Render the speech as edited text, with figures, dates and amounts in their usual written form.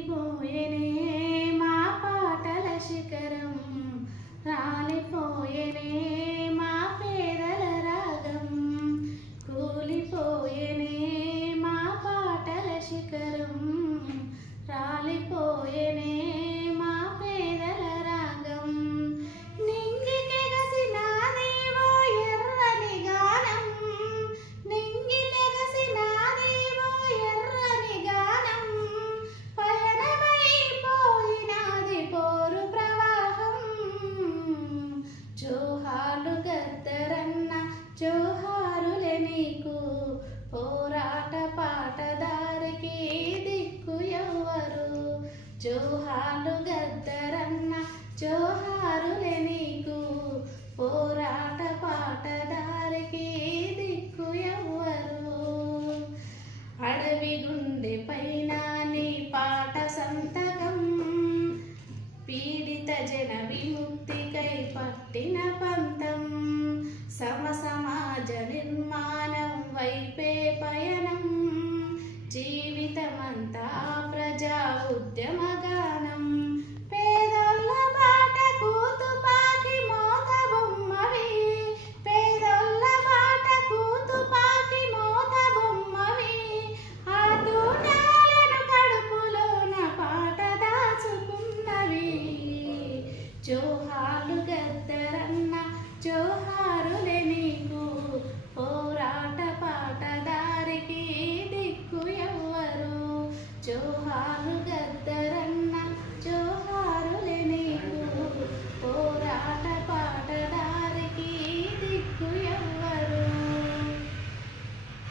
కూలిపోయేనే మా పాటల శిఖరం, రాలిపోయేనే మా పేదల రాగం. కూలిపోయేనే మా పాటల శిఖరం, రాలిపోయేనే మా పేదల రాగం. నింగికెగసినాదేవో ఎర్రని గానం, నింగికెగసినాదేవో ఎర్రని గానం. పయనమైపోయినాది పోరు ప్రవాహం. జోహార్లు గద్దరన్న, జోహారులే నీకు, పోరాట పాటదారికి దిక్కు ఎవ్వరు. జోహార్లు